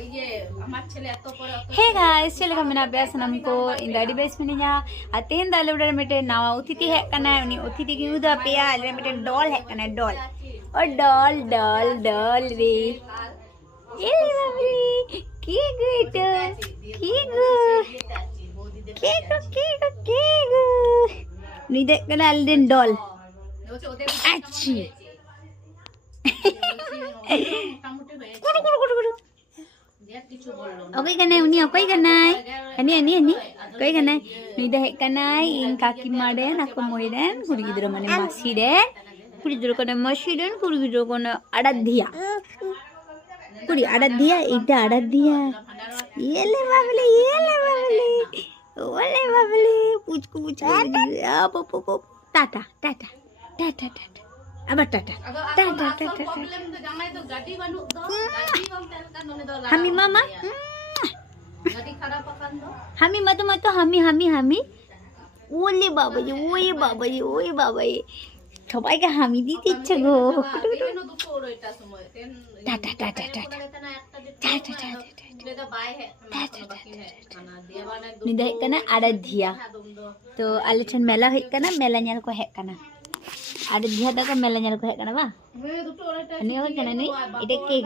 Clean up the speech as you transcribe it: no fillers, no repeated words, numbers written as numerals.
Hey guys, chale ka mena bes nam ko indadi bes mininya aten dale udah mete nawa uthiti hek kana uni uthiti ki udah peya ale mete doll hek kana doll oh doll re ele babli ki gitu ki ni dek kana alden doll achi Okay ka na, uni okay ka na. Ani. Okay ka na. Nui dah hek ka na, ing kaki maden, aku moi den, kuri gidro mane masi den. Kuri gidro kana masi den, kuri gidro kana aradhiya. Kuri aradhiya, ita aradhiya. Yele babli. Ole babli. Puchku. Apa. Tata. Abar tata. Hami mama. Hami matu hami. Ole babaji. সবাই কে হামি দিতে ইচ্ছে গো নিদা হেক কানা আরাধিয়া তো আলেঠান মেলা হেক কানা মেলা ñal ko হেক কানা আরাধিয়া দাকা মেলা ñal ko হেক কানা বা ani hoy kana ni এটা কে